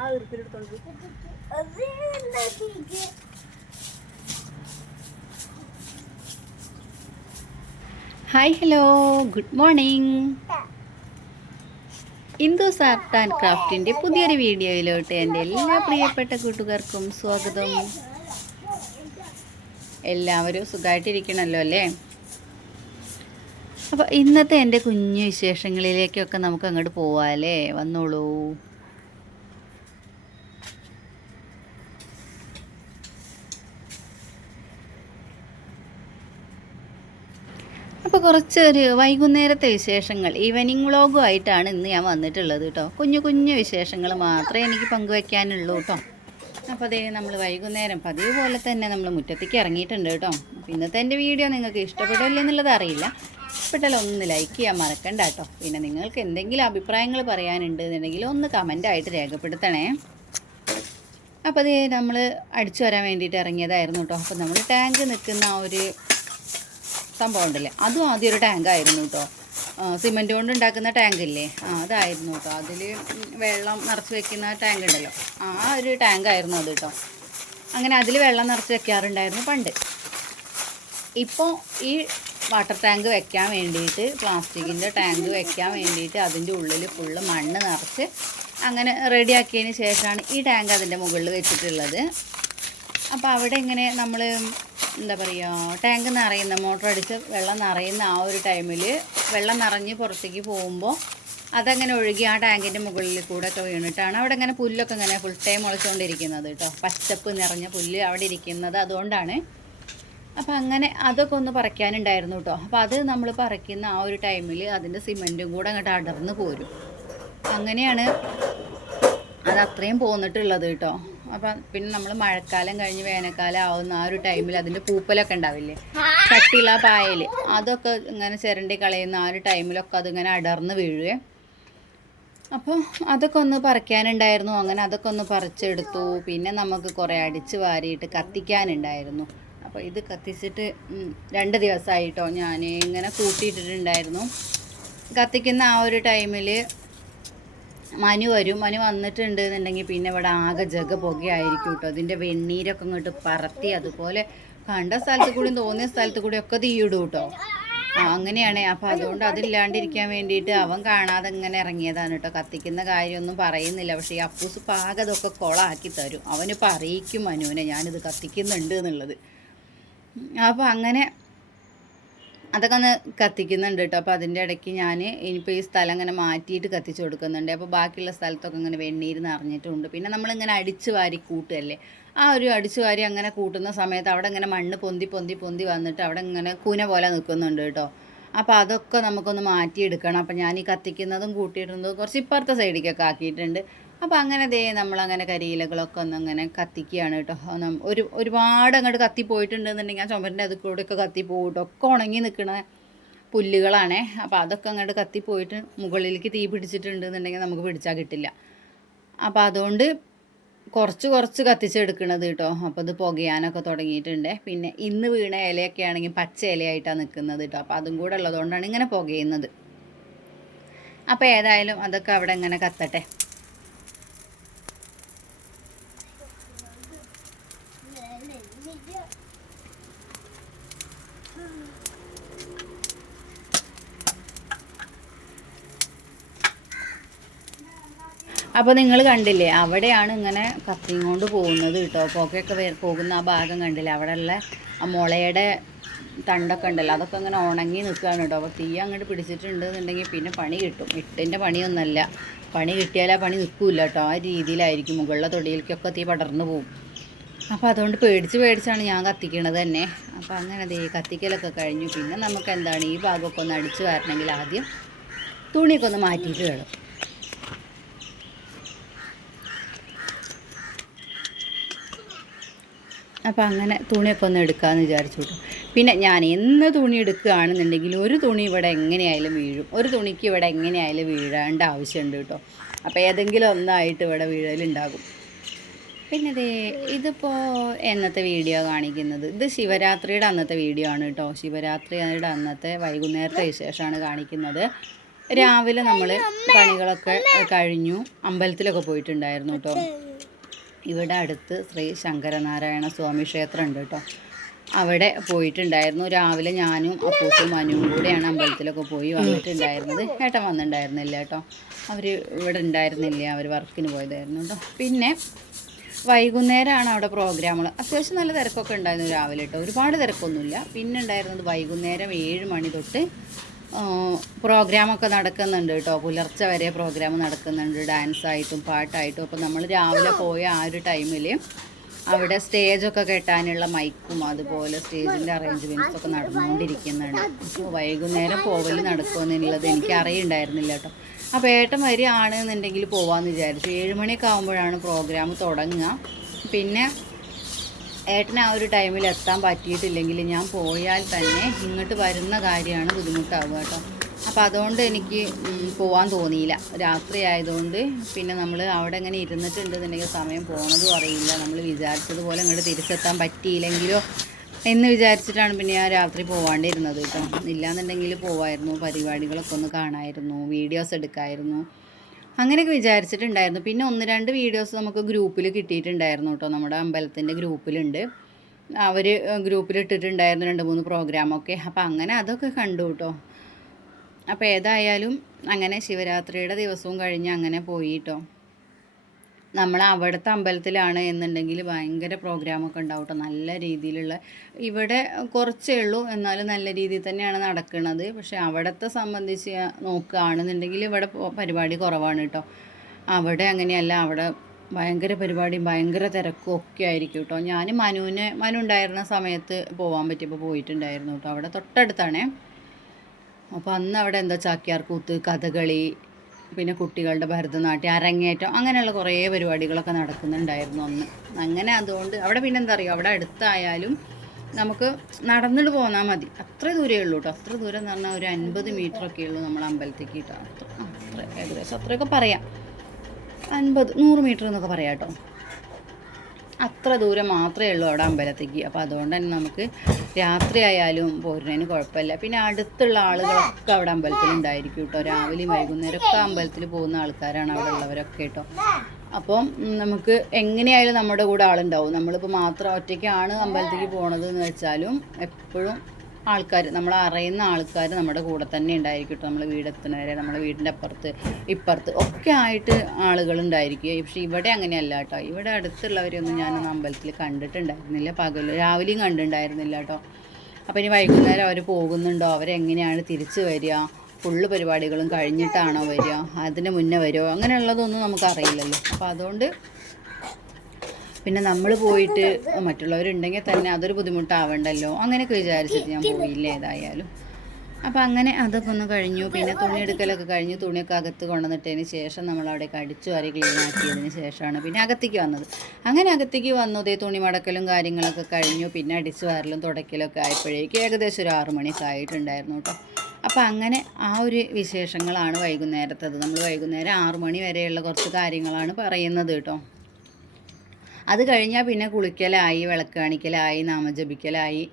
Hi hello good morning. Indus art and ക്രാഫ്റ്റിൻ്റെ പുതിയൊരു വീഡിയോയിലോട്ട് എൻ്റെ എല്ലാ പ്രിയപ്പെട്ട കൂട്ടുകാർക്കും സ്വാഗതം. എല്ലാവരും സുഖമായിട്ടിരിക്കണമല്ലോ അല്ലേ? അപ്പോൾ ഇന്നത്തെ എൻ്റെ കുഞ്ഞു വിശേഷങ്ങളിലേക്കൊക്കെ നമുക്ക് അങ്ങോട്ട് പോവാമല്ലേ? വന്നോളൂ. അപ്പോൾ കുറച്ചൊരു വൈകുന്നേരത്തെ വിശേഷങ്ങൾ, ഈവനിങ് വ്ളോഗും ആയിട്ടാണ് ഇന്ന് ഞാൻ വന്നിട്ടുള്ളത് കേട്ടോ. കുഞ്ഞു കുഞ്ഞു വിശേഷങ്ങൾ മാത്രമേ എനിക്ക് പങ്കുവയ്ക്കാനുള്ളൂ കേട്ടോ. അപ്പോൾ അതേ നമ്മൾ വൈകുന്നേരം പതിവ് പോലെ തന്നെ നമ്മൾ മുറ്റത്തേക്ക് ഇറങ്ങിയിട്ടുണ്ട് കേട്ടോ. അപ്പോൾ ഇന്നത്തെ എൻ്റെ വീഡിയോ നിങ്ങൾക്ക് ഇഷ്ടപ്പെടില്ല എന്നുള്ളത് അറിയില്ല. ഇഷ്ടപ്പെട്ടാലും ഒന്ന് ലൈക്ക് ചെയ്യാൻ മറക്കണ്ട കേട്ടോ. പിന്നെ നിങ്ങൾക്ക് എന്തെങ്കിലും അഭിപ്രായങ്ങൾ പറയാനുണ്ട് എന്നുണ്ടെങ്കിൽ ഒന്ന് കമൻ്റായിട്ട് രേഖപ്പെടുത്തണേ. അപ്പോൾ അതേ നമ്മൾ അടിച്ചു വരാൻ വേണ്ടിയിട്ട് ഇറങ്ങിയതായിരുന്നു കേട്ടോ. അപ്പോൾ നമ്മൾ ടാങ്ക് നിൽക്കുന്ന ആ ഒരു സംഭവം ഉണ്ടല്ലേ, അതും ആദ്യം ഒരു ടാങ്കായിരുന്നു കേട്ടോ. സിമെൻറ്റ് കൊണ്ട് ഉണ്ടാക്കുന്ന ടാങ്കില്ലേ, അതായിരുന്നു കേട്ടോ. അതിൽ വെള്ളം നിറച്ച് വെക്കുന്ന ടാങ്ക് ഉണ്ടല്ലോ, ആ ഒരു ടാങ്കായിരുന്നു അത് കേട്ടോ. അങ്ങനെ അതിൽ വെള്ളം നിറച്ച് വെക്കാറുണ്ടായിരുന്നു പണ്ട്. ഇപ്പോൾ ഈ വാട്ടർ ടാങ്ക് വെക്കാൻ വേണ്ടിയിട്ട്, പ്ലാസ്റ്റിക്കിൻ്റെ ടാങ്ക് വെക്കാൻ വേണ്ടിയിട്ട് അതിൻ്റെ ഉള്ളിൽ ഫുള്ള് മണ്ണ് നിറച്ച് അങ്ങനെ റെഡിയാക്കിയതിന് ശേഷമാണ് ഈ ടാങ്ക് അതിൻ്റെ മുകളിൽ വെച്ചിട്ടുള്ളത്. അപ്പോൾ അവിടെ ഇങ്ങനെ നമ്മൾ എന്താ പറയുക, ടാങ്ക് നിറയുന്ന, മോട്ടർ അടിച്ച് വെള്ളം നിറയുന്ന ആ ഒരു ടൈമിൽ വെള്ളം നിറഞ്ഞ് പുറത്തേക്ക് പോകുമ്പോൾ അതങ്ങനെ ഒഴുകി ആ ടാങ്കിൻ്റെ മുകളിൽ കൂടെ ഒക്കെ വീണിട്ടാണ് അവിടെ ഇങ്ങനെ പുല്ലൊക്കെ ഇങ്ങനെ ഫുൾ ടൈം മുളച്ചുകൊണ്ടിരിക്കുന്നത് കേട്ടോ. പച്ചപ്പ് നിറഞ്ഞ പുല്ല് അവിടെ ഇരിക്കുന്നത് അതുകൊണ്ടാണ്. അപ്പോൾ അങ്ങനെ അതൊക്കെ ഒന്ന് പറിക്കാനുണ്ടായിരുന്നു കേട്ടോ. അപ്പോൾ അത് നമ്മൾ പറിക്കുന്ന ആ ഒരു ടൈമിൽ അതിൻ്റെ സിമെൻറ്റും കൂടെ അങ്ങോട്ട് അടർന്ന് പോരും. അങ്ങനെയാണ് അത് അത്രയും പോന്നിട്ടുള്ളത് കേട്ടോ. അപ്പം പിന്നെ നമ്മൾ മഴക്കാലം കഴിഞ്ഞ് വേനൽക്കാലം ആവുന്ന ആ ഒരു ടൈമിൽ അതിൻ്റെ പൂപ്പലൊക്കെ ഉണ്ടാവില്ലേ, കട്ടിയുള്ള പായൽ, അതൊക്കെ ഇങ്ങനെ ചിരണ്ടി കളയുന്ന ആ ഒരു ടൈമിലൊക്കെ അതിങ്ങനെ അടർന്ന് വീഴുവേ. അപ്പോൾ അതൊക്കെ ഒന്ന് പറിക്കാനുണ്ടായിരുന്നു. അങ്ങനെ അതൊക്കെ ഒന്ന് പറിച്ചെടുത്തു. പിന്നെ നമുക്ക് കുറേ അടിച്ച് വാരിയിട്ട് കത്തിക്കാനുണ്ടായിരുന്നു. അപ്പോൾ ഇത് കത്തിച്ചിട്ട് 2 ദിവസമായിട്ടോ ഞാൻ ഇങ്ങനെ കൂട്ടിയിട്ടിട്ടുണ്ടായിരുന്നു. കത്തിക്കുന്ന ആ ഒരു ടൈമിൽ മനു വരും. മനു വന്നിട്ടുണ്ട് എന്നുണ്ടെങ്കിൽ പിന്നെ ഇവിടെ ആകെ ജഗ പുകയായിരിക്കും കേട്ടോ. അതിൻ്റെ വെണ്ണീരൊക്കെ ഇങ്ങോട്ട് പറത്തി അതുപോലെ കണ്ട സ്ഥലത്ത് കൂടി തോന്നിയ സ്ഥലത്ത് കൂടി ഒക്കെ തീയിടും കേട്ടോ. അങ്ങനെയാണ്. അപ്പോൾ അതുകൊണ്ട് അതില്ലാണ്ടിരിക്കാൻ വേണ്ടിയിട്ട് അവൻ കാണാതെ ഇങ്ങനെ ഇറങ്ങിയതാണ് കേട്ടോ. കത്തിക്കുന്ന കാര്യമൊന്നും പറയുന്നില്ല. പക്ഷേ ഈ അപ്പൂസ് പാകം അതൊക്കെ കൊളാക്കി തരും. അവനിപ്പോൾ അറിയിക്കും മനുവിനെ ഞാനിത് കത്തിക്കുന്നുണ്ട് എന്നുള്ളത്. അപ്പോൾ അങ്ങനെ അതൊക്കെ ഒന്ന് കത്തിക്കുന്നുണ്ട് കേട്ടോ. അപ്പോൾ അതിൻ്റെ ഇടയ്ക്ക് ഞാൻ ഇനിയിപ്പോൾ ഈ സ്ഥലം അങ്ങനെ മാറ്റിയിട്ട് കത്തിച്ച് കൊടുക്കുന്നുണ്ട്. അപ്പോൾ ബാക്കിയുള്ള സ്ഥലത്തൊക്കെ ഇങ്ങനെ വെണ്ണീര് നിറഞ്ഞിട്ടുണ്ട്. പിന്നെ നമ്മളിങ്ങനെ അടിച്ച് വാരി കൂട്ടുകയല്ലേ, ആ ഒരു അടിച്ച് വാരി അങ്ങനെ കൂട്ടുന്ന സമയത്ത് അവിടെ ഇങ്ങനെ മണ്ണ് പൊന്തി പൊന്തി പൊന്തി വന്നിട്ട് അവിടെ ഇങ്ങനെ കൂന പോലെ നിൽക്കുന്നുണ്ട് കേട്ടോ. അപ്പോൾ അതൊക്കെ നമുക്കൊന്ന് മാറ്റിയെടുക്കണം. അപ്പോൾ ഞാൻ ഈ കത്തിക്കുന്നതും കൂട്ടിയിടുന്നതും കുറച്ച് ഇപ്പുറത്തെ സൈഡിലേക്കൊക്കെ ആക്കിയിട്ടുണ്ട്. അപ്പോൾ അങ്ങനെ നമ്മളങ്ങനെ കരിയിലകളൊക്കെ ഒന്ന് അങ്ങനെ കത്തിക്കുകയാണ് കേട്ടോ. ഒരുപാട് അങ്ങോട്ട് കത്തിപ്പോയിട്ടുണ്ടെന്നുണ്ടെങ്കിൽ ആ ചുമരിൻ്റെ അത് കൂടെയൊക്കെ കത്തിപ്പോകും കേട്ടോ. ഒക്കെ ഉണങ്ങി നിൽക്കണ പുല്ലുകളാണേ. അപ്പോൾ അതൊക്കെ അങ്ങോട്ട് കത്തിപ്പോയിട്ട് മുകളിലേക്ക് തീ പിടിച്ചിട്ടുണ്ടെന്നുണ്ടെങ്കിൽ നമുക്ക് പിടിച്ചാൽ കിട്ടില്ല. അപ്പോൾ അതുകൊണ്ട് കുറച്ച് കത്തിച്ചെടുക്കണത് കേട്ടോ. അപ്പോൾ അത് പുകയാനൊക്കെ തുടങ്ങിയിട്ടുണ്ട്. പിന്നെ ഇന്ന് വീണ ഇലയൊക്കെ ആണെങ്കിൽ പച്ച ഇലയായിട്ടാണ് നിൽക്കുന്നത് കേട്ടോ. അപ്പോൾ അതും കൂടെ ഉള്ളതുകൊണ്ടാണ് ഇങ്ങനെ പുകയുന്നത്. അപ്പോൾ ഏതായാലും അതൊക്കെ അവിടെ ഇങ്ങനെ കത്തട്ടെ. അപ്പോൾ നിങ്ങൾ കണ്ടില്ലേ, അവിടെയാണ് ഇങ്ങനെ കത്തിയും കൊണ്ട് പോകുന്നത് കേട്ടോ. പുകയൊക്കെ പോകുന്ന ആ ഭാഗം കണ്ടില്ലേ, അവിടെയുള്ള ആ മുളയുടെ തണ്ടൊക്കെ ഉണ്ടല്ലോ, അതൊക്കെ ഇങ്ങനെ ഉണങ്ങി നിൽക്കുകയാണ് കേട്ടോ. അപ്പോൾ തീ അങ്ങോട്ട് പിടിച്ചിട്ടുണ്ട് എന്നുണ്ടെങ്കിൽ പിന്നെ പണി കിട്ടും. ഇട്ടിൻ്റെ പണിയൊന്നുമല്ല, പണി കിട്ടിയാൽ ആ പണി നിൽക്കില്ല കേട്ടോ. ആ രീതിയിലായിരിക്കും. മുകളിലെ തൊടിയിലേക്കൊക്കെ തീ പടർന്നു പോകും. അപ്പോൾ അതുകൊണ്ട് പേടിച്ചാണ് ഞാൻ കത്തിക്കണത് തന്നെ. അപ്പോൾ അങ്ങനെ കത്തിക്കലൊക്കെ കഴിഞ്ഞു. പിന്നെ നമുക്ക് എന്താണ് ഈ ഭാഗമൊക്കെ ഒന്ന് അടിച്ച് വരണമെങ്കിൽ ആദ്യം തുണിയൊക്കെ ഒന്ന് മാറ്റിയിട്ട് വേണം. അപ്പോൾ അങ്ങനെ തുണിയൊക്കെ ഒന്ന് എടുക്കാമെന്ന് വിചാരിച്ചു കേട്ടോ. പിന്നെ ഞാൻ എന്ന് തുണി എടുക്കുകയാണെന്നുണ്ടെങ്കിൽ ഒരു തുണി ഇവിടെ എങ്ങനെയായാലും വീഴും. ഒരു തുണിക്ക് ഇവിടെ എങ്ങനെയായാലും വീഴേണ്ട ആവശ്യമുണ്ട് കേട്ടോ. അപ്പോൾ ഏതെങ്കിലും ഒന്നായിട്ട് ഇവിടെ വീഴലുണ്ടാകും. പിന്നെ ഇതിപ്പോൾ എന്നത്തെ വീഡിയോ കാണിക്കുന്നത്, ഇത് ശിവരാത്രിയുടെ അന്നത്തെ വീഡിയോ ആണ് കേട്ടോ. ശിവരാത്രിയുടെ അന്നത്തെ വൈകുന്നേരത്തെ വിശേഷമാണ് കാണിക്കുന്നത്. രാവിലെ നമ്മൾ പണികളൊക്കെ കഴിഞ്ഞു, അമ്പലത്തിലൊക്കെ പോയിട്ടുണ്ടായിരുന്നു കേട്ടോ. ഇവിടെ അടുത്ത് ശ്രീ ശങ്കരനാരായണ സ്വാമി ക്ഷേത്രം ഉണ്ട് കേട്ടോ. അവിടെ പോയിട്ടുണ്ടായിരുന്നു. രാവിലെ ഞാനും അപ്പൂസും മനുവും കൂടെയാണ് അമ്പലത്തിലൊക്കെ പോയി വന്നിട്ടുണ്ടായിരുന്നത്. ഏട്ടൻ വന്നിട്ടുണ്ടായിരുന്നില്ല കേട്ടോ, അവർ ഇവിടെ ഉണ്ടായിരുന്നില്ല, അവർ വർക്കിന് പോയതായിരുന്നു കേട്ടോ. പിന്നെ വൈകുന്നേരമാണ് അവിടെ പ്രോഗ്രാമുകൾ. അത്യാവശ്യം നല്ല തിരക്കൊക്കെ ഉണ്ടായിരുന്നു രാവിലെ കേട്ടോ, ഒരുപാട് തിരക്കൊന്നുമില്ല. പിന്നെ ഉണ്ടായിരുന്നത് വൈകുന്നേരം 7 മണി തൊട്ട് പ്രോഗ്രാമൊക്കെ നടക്കുന്നുണ്ട് കേട്ടോ. പുലർച്ചെ വരെ പ്രോഗ്രാം നടക്കുന്നുണ്ട്, ഡാൻസായിട്ടും പാട്ടായിട്ടും. അപ്പോൾ നമ്മൾ രാവിലെ പോയ ആ ഒരു ടൈമിൽ അവിടെ സ്റ്റേജൊക്കെ കെട്ടാനുള്ള മൈക്കും അതുപോലെ സ്റ്റേജിൻ്റെ അറേഞ്ച്മെൻറ്റ്സൊക്കെ നടന്നുകൊണ്ടിരിക്കുന്നുണ്ട്. അപ്പോൾ വൈകുന്നേരം പോവൽ നടക്കുമെന്നുള്ളത് എനിക്ക് അറിയുണ്ടായിരുന്നില്ല കേട്ടോ. അപ്പോൾ ഏട്ടൻ വരികയാണെന്നുണ്ടെങ്കിൽ പോകാമെന്ന് വിചാരിച്ചു. 7 മണിയൊക്കെ ആകുമ്പോഴാണ് പ്രോഗ്രാം തുടങ്ങുക. പിന്നെ ഏട്ടന് ആ ഒരു ടൈമിൽ എത്താൻ പറ്റിയിട്ടില്ലെങ്കിൽ ഞാൻ പോയാൽ തന്നെ ഇങ്ങോട്ട് വരുന്ന കാര്യമാണ് ബുദ്ധിമുട്ടാവുക കേട്ടോ. അപ്പോൾ അതുകൊണ്ട് എനിക്ക് പോകാൻ തോന്നിയില്ല, രാത്രി ആയതുകൊണ്ട്. പിന്നെ നമ്മൾ അവിടെ ഇങ്ങനെ ഇരുന്നിട്ടുണ്ടെന്നുണ്ടെങ്കിൽ സമയം പോണതും അറിയില്ല. നമ്മൾ വിചാരിച്ചതുപോലെ ഇങ്ങോട്ട് തിരിച്ചെത്താൻ പറ്റിയില്ലെങ്കിലോ എന്ന് വിചാരിച്ചിട്ടാണ് പിന്നെ ഞാൻ രാത്രി പോകാണ്ടിരുന്നത് കേട്ടോ. ഇല്ലാന്നുണ്ടെങ്കിൽ പോവായിരുന്നു, പരിപാടികളൊക്കെ ഒന്ന് കാണാമായിരുന്നു, വീഡിയോസ് എടുക്കാമായിരുന്നു, അങ്ങനെയൊക്കെ വിചാരിച്ചിട്ടുണ്ടായിരുന്നു. പിന്നെ 1-2 വീഡിയോസ് നമുക്ക് ഗ്രൂപ്പിൽ കിട്ടിയിട്ടുണ്ടായിരുന്നു കേട്ടോ. നമ്മുടെ അമ്പലത്തിൻ്റെ ഗ്രൂപ്പിലുണ്ട്, അവർ ഗ്രൂപ്പിലിട്ടിട്ടുണ്ടായിരുന്നു 2-3 പ്രോഗ്രാമൊക്കെ. അപ്പോൾ അങ്ങനെ അതൊക്കെ കണ്ടു കേട്ടോ. അപ്പോൾ ഏതായാലും അങ്ങനെ ശിവരാത്രിയുടെ ദിവസവും കഴിഞ്ഞ് അങ്ങനെ പോയി കേട്ടോ. നമ്മൾ അവിടുത്തെ അമ്പലത്തിലാണ് എന്നുണ്ടെങ്കിൽ ഭയങ്കര പ്രോഗ്രാമൊക്കെ ഉണ്ടാവും കേട്ടോ, നല്ല രീതിയിലുള്ള. ഇവിടെ കുറച്ചേ ഉള്ളൂ, എന്നാലും നല്ല രീതിയിൽ തന്നെയാണ് നടക്കുന്നത്. പക്ഷേ അവിടുത്തെ സംബന്ധിച്ച് നോക്കുകയാണെന്നുണ്ടെങ്കിൽ ഇവിടെ പരിപാടി കുറവാണ് കേട്ടോ. അവിടെ അങ്ങനെയല്ല, അവിടെ ഭയങ്കര പരിപാടിയും ഭയങ്കര തിരക്കും ഒക്കെ ആയിരിക്കും കേട്ടോ. ഞാൻ മനു ഉണ്ടായിരുന്ന സമയത്ത് പോകാൻ പറ്റിയപ്പോൾ പോയിട്ടുണ്ടായിരുന്നു കേട്ടോ. അവിടെ തൊട്ടടുത്താണേ. അപ്പോൾ അന്ന് അവിടെ എന്താ ചാക്യാർകൂത്ത്, കഥകളി, പിന്നെ കുട്ടികളുടെ ഭരതനാട്യം, അരങ്ങേറ്റം, അങ്ങനെയുള്ള കുറേ പരിപാടികളൊക്കെ നടക്കുന്നുണ്ടായിരുന്നു അന്ന്. അങ്ങനെ അതുകൊണ്ട് അവിടെ പിന്നെ എന്താ പറയുക, അവിടെ അടുത്തായാലും നമുക്ക് നടന്നിട്ട് പോന്നാൽ മതി, അത്ര ദൂരമേ ഉള്ളൂ കേട്ടോ. അത്ര ദൂരം എന്ന് പറഞ്ഞാൽ ഒരു 50 മീറ്ററൊക്കെ ഉള്ളൂ നമ്മൾ അമ്പലത്തേക്ക് കേട്ടോ. അത്ര ഏകദേശം അത്രയൊക്കെ പറയാം, 50-100 മീറ്റർ എന്നൊക്കെ പറയാം കേട്ടോ. അത്ര ദൂരം മാത്രമേ ഉള്ളൂ അവിടെ അമ്പലത്തേക്ക്. അപ്പോൾ അതുകൊണ്ട് തന്നെ നമുക്ക് രാത്രി ആയാലും പോരുന്നതിന് കുഴപ്പമില്ല. പിന്നെ അടുത്തുള്ള ആളുകളൊക്കെ അവിടെ അമ്പലത്തിലുണ്ടായിരിക്കും കേട്ടോ. രാവിലെയും വൈകുന്നേരമൊക്കെ അമ്പലത്തിൽ പോകുന്ന ആൾക്കാരാണ് അവിടെ ഉള്ളവരൊക്കെ കേട്ടോ. അപ്പം നമുക്ക് എങ്ങനെയായാലും നമ്മുടെ കൂടെ ആളുണ്ടാവും. നമ്മളിപ്പോൾ മാത്രം ഒറ്റയ്ക്കാണ് അമ്പലത്തേക്ക് പോണത് എന്ന് വെച്ചാലും എപ്പോഴും ആൾക്കാർ, നമ്മൾ അറിയുന്ന ആൾക്കാർ നമ്മുടെ കൂടെ തന്നെ ഉണ്ടായിരിക്കും കേട്ടോ. നമ്മൾ വീടെത്തുന്നവരെ, നമ്മുടെ വീടിൻ്റെ അപ്പുറത്ത് ഇപ്പുറത്ത് ഒക്കെ ആയിട്ട് ആളുകളുണ്ടായിരിക്കും. പക്ഷേ ഇവിടെ അങ്ങനെയല്ല കേട്ടോ. ഇവിടെ അടുത്തുള്ളവരെയൊന്നും ഞാനൊന്നും അമ്പലത്തിൽ കണ്ടിട്ടുണ്ടായിരുന്നില്ല. രാവിലെയും കണ്ടിട്ടുണ്ടായിരുന്നില്ല കേട്ടോ. അപ്പോൾ ഇനി വൈകുന്നേരം അവർ പോകുന്നുണ്ടോ, അവരെങ്ങനെയാണ് തിരിച്ച് വരിക, ഫുള്ള് പരിപാടികളും കഴിഞ്ഞിട്ടാണോ വരിക, അതിന് മുന്നേ വരുമോ, അങ്ങനെയുള്ളതൊന്നും നമുക്കറിയില്ലല്ലോ. അപ്പോൾ അതുകൊണ്ട് പിന്നെ നമ്മൾ പോയിട്ട് മറ്റുള്ളവരുണ്ടെങ്കിൽ തന്നെ അതൊരു ബുദ്ധിമുട്ടാവണ്ടല്ലോ, അങ്ങനെയൊക്കെ വിചാരിച്ചിട്ട് ഞാൻ പോയില്ല ഏതായാലും. അപ്പോൾ അങ്ങനെ അതൊക്കെ ഒന്ന് കഴിഞ്ഞു. പിന്നെ തുണി എടുക്കലൊക്കെ കഴിഞ്ഞു. തുണിയൊക്കെ അകത്ത് കൊണ്ടുവന്നിട്ടതിന് ശേഷം നമ്മൾ അവിടേക്ക് അടിച്ചു വാരി ക്ലീൻ ആക്കിയതിന് ശേഷമാണ് പിന്നെ അകത്തേക്ക് വന്നത്. അങ്ങനെ അകത്തേക്ക് വന്നു, ഇതേ തുണി മടക്കലും കാര്യങ്ങളൊക്കെ കഴിഞ്ഞു. പിന്നെ അടിച്ചു വാരലും തുടക്കലൊക്കെ ആയപ്പോഴേക്കും ഏകദേശം ഒരു 6 മണിയൊക്കെ ആയിട്ടുണ്ടായിരുന്നു കേട്ടോ. അപ്പോൾ അങ്ങനെ ആ ഒരു വിശേഷങ്ങളാണ് വൈകുന്നേരത്തത്. നമ്മൾ വൈകുന്നേരം 6 മണി വരെയുള്ള കുറച്ച് കാര്യങ്ങളാണ് പറയുന്നത് കേട്ടോ. അത് കഴിഞ്ഞാൽ പിന്നെ കുളിക്കലായി, വിളക്ക് കാണിക്കലായി, നാമജപിക്കലായി,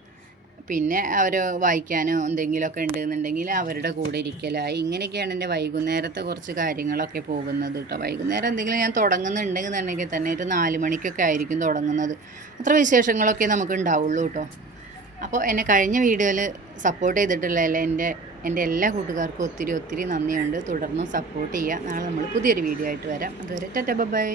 പിന്നെ അവർ വായിക്കാനോ എന്തെങ്കിലുമൊക്കെ ഉണ്ടെന്നുണ്ടെങ്കിൽ അവരുടെ കൂടെ ഇരിക്കലായി. ഇങ്ങനെയൊക്കെയാണ് എൻ്റെ വൈകുന്നേരത്തെ കുറച്ച് കാര്യങ്ങളൊക്കെ പോകുന്നത് കേട്ടോ. വൈകുന്നേരം എന്തെങ്കിലും ഞാൻ തുടങ്ങുന്നുണ്ടെന്നുണ്ടെങ്കിൽ തന്നെ ഒരു 4 മണിക്കൊക്കെ ആയിരിക്കും തുടങ്ങുന്നത്. അത്ര വിശേഷങ്ങളൊക്കെ നമുക്ക് ഉണ്ടാവുള്ളൂ കേട്ടോ. അപ്പോൾ എന്നെ കഴിഞ്ഞ വീഡിയോയിൽ സപ്പോർട്ട് ചെയ്തിട്ടുള്ളതല്ലേ എൻ്റെ എല്ലാ കൂട്ടുകാർക്കും ഒത്തിരി നന്ദിയുണ്ട്. തുടർന്നും സപ്പോർട്ട് ചെയ്യുക. നാളെ നമ്മൾ പുതിയൊരു വീഡിയോ ആയിട്ട് വരാം. അതുവരെ ടാറ്റാ ബൈ.